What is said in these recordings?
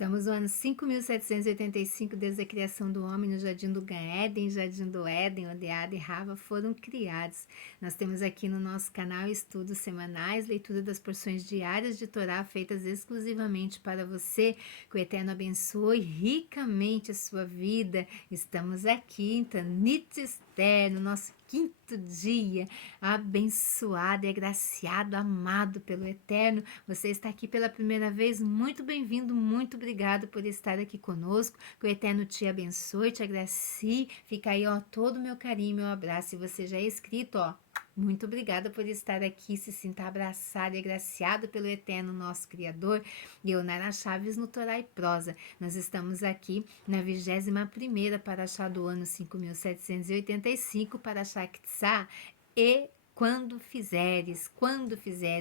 Estamos no ano 5.785 desde a criação do homem no Jardim do Gan-Éden, Jardim do Éden, onde Adão e Rava foram criados. Nós temos aqui no nosso canal estudos semanais, leitura das porções diárias de Torá feitas exclusivamente para você. Que o Eterno abençoe ricamente a sua vida. Estamos aqui em Tanit Esther, no nosso quinto dia, abençoado e agraciado, amado pelo Eterno. Você está aqui pela primeira vez, muito bem-vindo, muito obrigado por estar aqui conosco. Que o Eterno te abençoe, te agracie. Fica aí, ó, todo o meu carinho, meu abraço. Se você já é inscrito, ó, muito obrigada por estar aqui, se sinta abraçado e agraciado pelo Eterno, nosso Criador. E eu, Nara Chaves, no Torá e Prosa. Nós estamos aqui na 21ª Paraxá do ano 5.785, Paraxá Kitsá, e quando fizeres,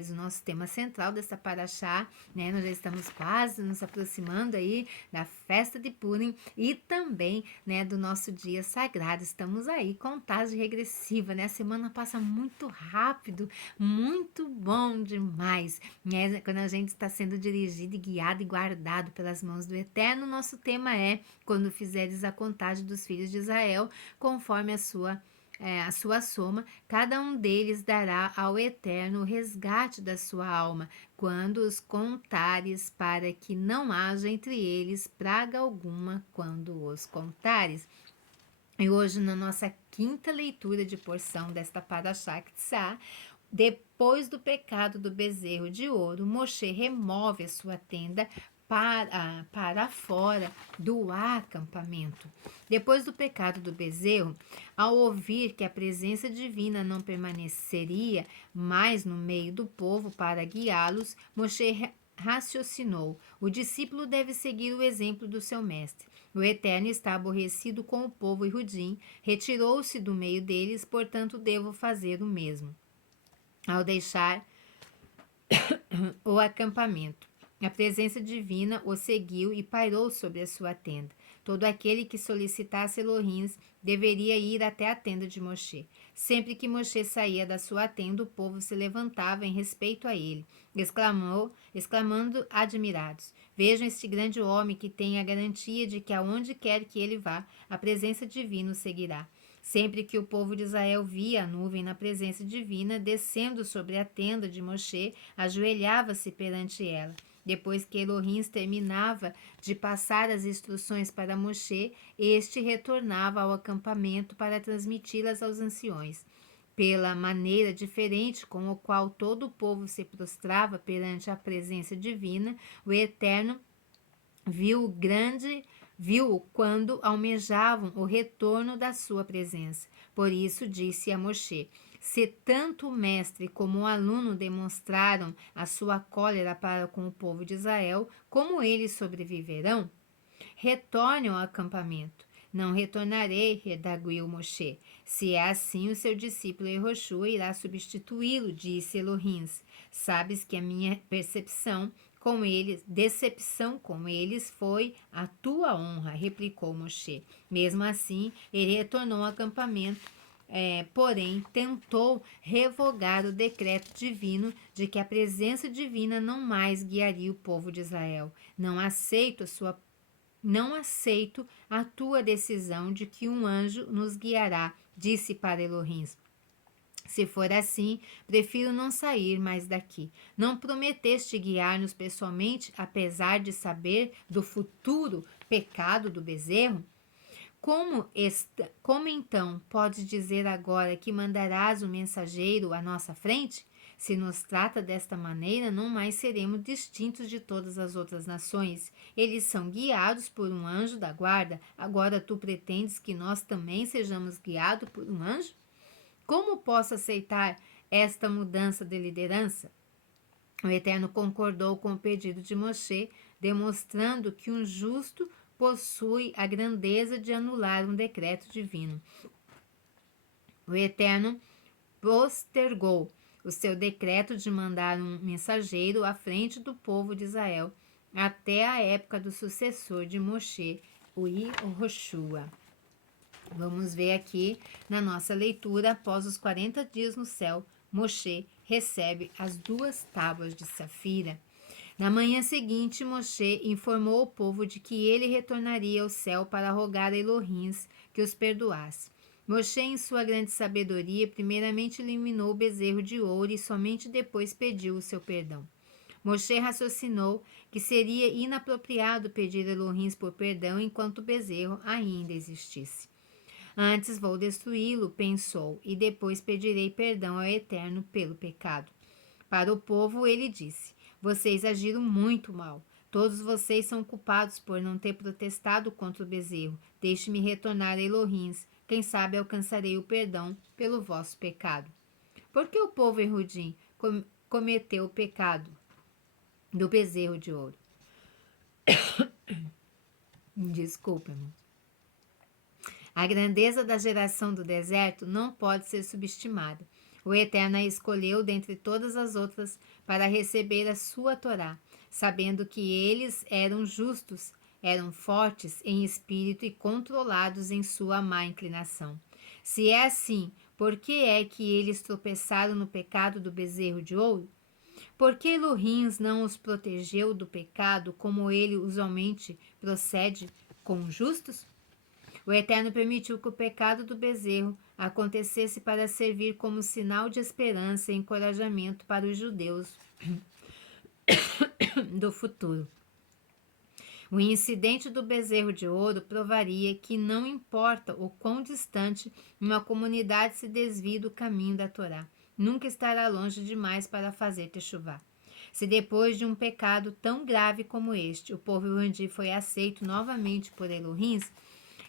o nosso tema central dessa paraxá, né? Nós já estamos quase nos aproximando aí da festa de Purim e também, né, do nosso dia sagrado. Estamos aí, contagem regressiva, né? A semana passa muito rápido, muito bom demais, né? Quando a gente está sendo dirigido, guiado e guardado pelas mãos do Eterno, nosso tema é: quando fizeres a contagem dos filhos de Israel, conforme a sua soma, cada um deles dará ao Eterno o resgate da sua alma, quando os contares, para que não haja entre eles praga alguma quando os contares. E hoje, na nossa quinta leitura de porção desta Parashá Kitsá, depois do pecado do bezerro de ouro, Moshe remove a sua tenda para fora do acampamento. Depois do pecado do bezerro, ao ouvir que a presença divina não permaneceria mais no meio do povo para guiá-los, Moshe raciocinou: o discípulo deve seguir o exemplo do seu mestre. O Eterno está aborrecido com o povo Ihudim, retirou-se do meio deles, portanto devo fazer o mesmo. Ao deixar o acampamento, a presença divina o seguiu e pairou sobre a sua tenda. Todo aquele que solicitasse Elohim deveria ir até a tenda de Moshe. Sempre que Moshe saía da sua tenda, o povo se levantava em respeito a ele, exclamando admirados: vejam este grande homem que tem a garantia de que aonde quer que ele vá, a presença divina o seguirá. Sempre que o povo de Israel via a nuvem na presença divina descendo sobre a tenda de Moshe, ajoelhava-se perante ela. Depois que Elohim terminava de passar as instruções para Moshe, este retornava ao acampamento para transmiti-las aos anciões. Pela maneira diferente com a qual todo o povo se prostrava perante a presença divina, o Eterno viu quando almejavam o retorno da sua presença. Por isso disse a Moshe: se tanto o mestre como o aluno demonstraram a sua cólera para com o povo de Israel, como eles sobreviverão? Retorne ao acampamento. Não retornarei, redarguiu Moshe. Se é assim, o seu discípulo Yehoshua irá substituí-lo, disse Elohim. Sabes que a minha decepção com eles foi a tua honra, replicou Moshe. Mesmo assim, ele retornou ao acampamento, porém tentou revogar o decreto divino de que a presença divina não mais guiaria o povo de Israel. Não aceito a tua decisão de que um anjo nos guiará, disse para Elohim. Se for assim, prefiro não sair mais daqui. Não prometeste guiar-nos pessoalmente, apesar de saber do futuro pecado do bezerro? Como então pode dizer agora que mandarás o mensageiro à nossa frente? Se nos trata desta maneira, não mais seremos distintos de todas as outras nações. Eles são guiados por um anjo da guarda. Agora tu pretendes que nós também sejamos guiados por um anjo? Como posso aceitar esta mudança de liderança? O Eterno concordou com o pedido de Moshe, demonstrando que um justo possui a grandeza de anular um decreto divino. O Eterno postergou o seu decreto de mandar um mensageiro à frente do povo de Israel até a época do sucessor de Moshe, o Yehoshua. Vamos ver aqui na nossa leitura: após os 40 dias no céu, Moshe recebe as 2 tábuas de safira. Na manhã seguinte, Moshe informou o povo de que ele retornaria ao céu para rogar a Elohim que os perdoasse. Moshe, em sua grande sabedoria, primeiramente eliminou o bezerro de ouro e somente depois pediu o seu perdão. Moshe raciocinou que seria inapropriado pedir a Elohim por perdão enquanto o bezerro ainda existisse. Antes vou destruí-lo, pensou, e depois pedirei perdão ao Eterno pelo pecado. Para o povo, ele disse: vocês agiram muito mal. Todos vocês são culpados por não ter protestado contra o bezerro. Deixe-me retornar a Elohim. Quem sabe alcançarei o perdão pelo vosso pecado. Por que o povo Erhudim cometeu o pecado do bezerro de ouro? Desculpa-me. A grandeza da geração do deserto não pode ser subestimada. O Eterno a escolheu dentre todas as outras para receber a sua Torá, sabendo que eles eram justos, eram fortes em espírito e controlados em sua má inclinação. Se é assim, por que é que eles tropeçaram no pecado do bezerro de ouro? Por que Elohim não os protegeu do pecado como ele usualmente procede com os justos? O Eterno permitiu que o pecado do bezerro acontecesse para servir como sinal de esperança e encorajamento para os judeus do futuro. O incidente do bezerro de ouro provaria que não importa o quão distante uma comunidade se desvie do caminho da Torá, nunca estará longe demais para fazer techuvá. Se depois de um pecado tão grave como este, o povo Irandi foi aceito novamente por Elohim,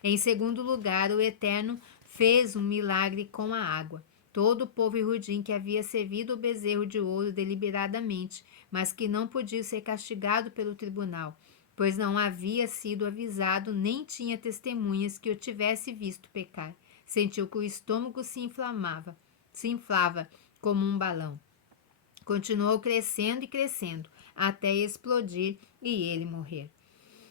em segundo lugar, o Eterno fez um milagre com a água. Todo o povo Irhudim que havia servido o bezerro de ouro deliberadamente, mas que não podia ser castigado pelo tribunal, pois não havia sido avisado nem tinha testemunhas que o tivesse visto pecar. Sentiu que o estômago se inflava como um balão. Continuou crescendo e crescendo, até explodir e ele morrer.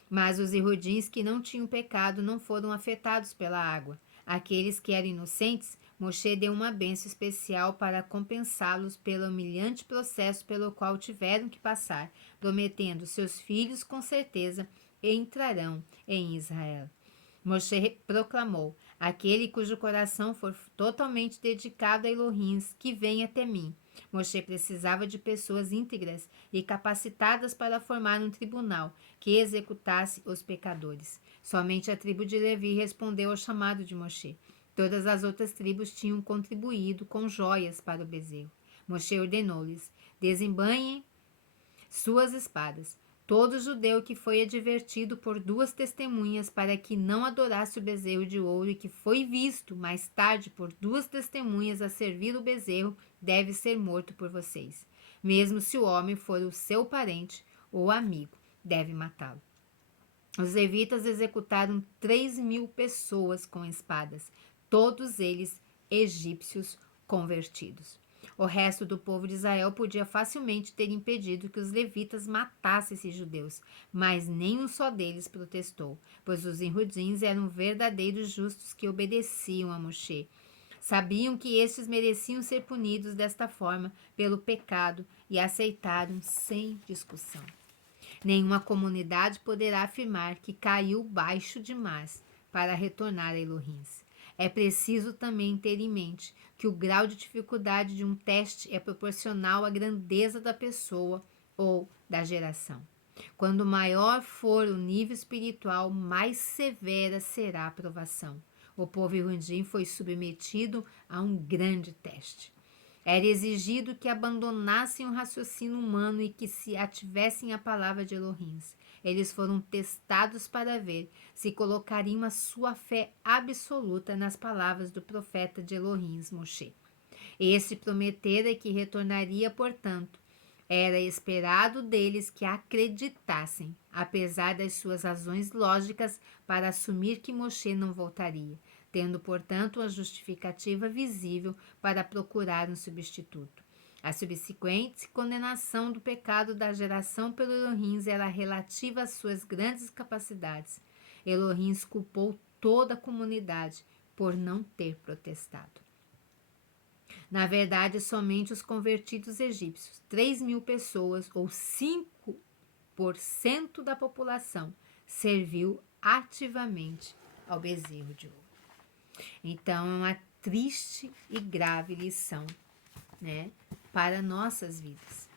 Mas os Irudins que não tinham pecado não foram afetados pela água. Aqueles que eram inocentes, Moshe deu uma bênção especial para compensá-los pelo humilhante processo pelo qual tiveram que passar, prometendo seus filhos com certeza entrarão em Israel. Moshe proclamou: aquele cujo coração for totalmente dedicado a Elohim, que venha até mim. Moshe precisava de pessoas íntegras e capacitadas para formar um tribunal que executasse os pecadores. Somente a tribo de Levi respondeu ao chamado de Moshe. Todas as outras tribos tinham contribuído com joias para o bezerro. Moshe ordenou-lhes: desembanhem suas espadas. Todo judeu que foi advertido por duas testemunhas para que não adorasse o bezerro de ouro e que foi visto mais tarde por duas testemunhas a servir o bezerro deve ser morto por vocês. Mesmo se o homem for o seu parente ou amigo, deve matá-lo. Os levitas executaram 3.000 pessoas com espadas, todos eles egípcios convertidos. O resto do povo de Israel podia facilmente ter impedido que os levitas matassem esses judeus, mas nenhum só deles protestou, pois os enrudins eram verdadeiros justos que obedeciam a Moshe. Sabiam que estes mereciam ser punidos desta forma pelo pecado e aceitaram sem discussão. Nenhuma comunidade poderá afirmar que caiu baixo demais para retornar a Elohim. É preciso também ter em mente que o grau de dificuldade de um teste é proporcional à grandeza da pessoa ou da geração. Quando maior for o nível espiritual, mais severa será a provação. O povo Irundim foi submetido a um grande teste. Era exigido que abandonassem o raciocínio humano e que se ativessem à palavra de Elohim. Eles foram testados para ver se colocariam a sua fé absoluta nas palavras do profeta de Elohim, Moshe. Este prometera que retornaria, portanto. Era esperado deles que acreditassem, apesar das suas razões lógicas para assumir que Moshe não voltaria, tendo, portanto, uma justificativa visível para procurar um substituto. A subsequente condenação do pecado da geração pelo Elohim era relativa às suas grandes capacidades. Elohim culpou toda a comunidade por não ter protestado. Na verdade, somente os convertidos egípcios, 3.000 pessoas ou 5 90% da população serviu ativamente ao bezerro de ouro. Então, é uma triste e grave lição, né, para nossas vidas,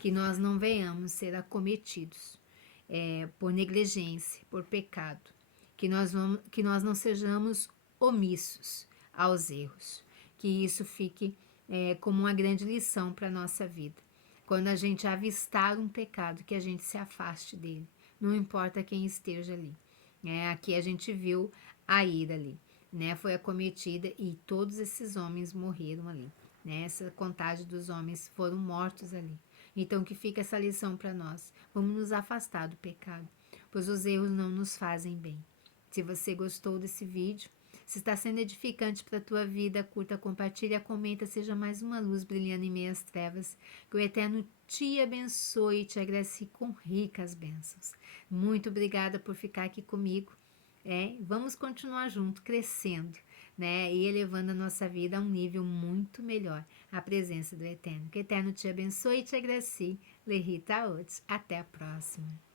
que nós não venhamos ser acometidos por negligência, por pecado, que nós não sejamos omissos aos erros, que isso fique como uma grande lição para a nossa vida. Quando a gente avistar um pecado, que a gente se afaste dele, não importa quem esteja ali. Aqui a gente viu a ira ali, né? Foi acometida e todos esses homens morreram ali. Né? Essa contagem dos homens foram mortos ali. Então que fica essa lição para nós. Vamos nos afastar do pecado, pois os erros não nos fazem bem. Se você gostou desse vídeo, se está sendo edificante para a tua vida, curta, compartilha, comenta, seja mais uma luz brilhando em meias trevas. Que o Eterno te abençoe e te agracie com ricas bênçãos. Muito obrigada por ficar aqui comigo. Vamos continuar junto, crescendo, né? E elevando a nossa vida a um nível muito melhor, a presença do Eterno. Que o Eterno te abençoe e te agracie. Lerita Odes. Até a próxima.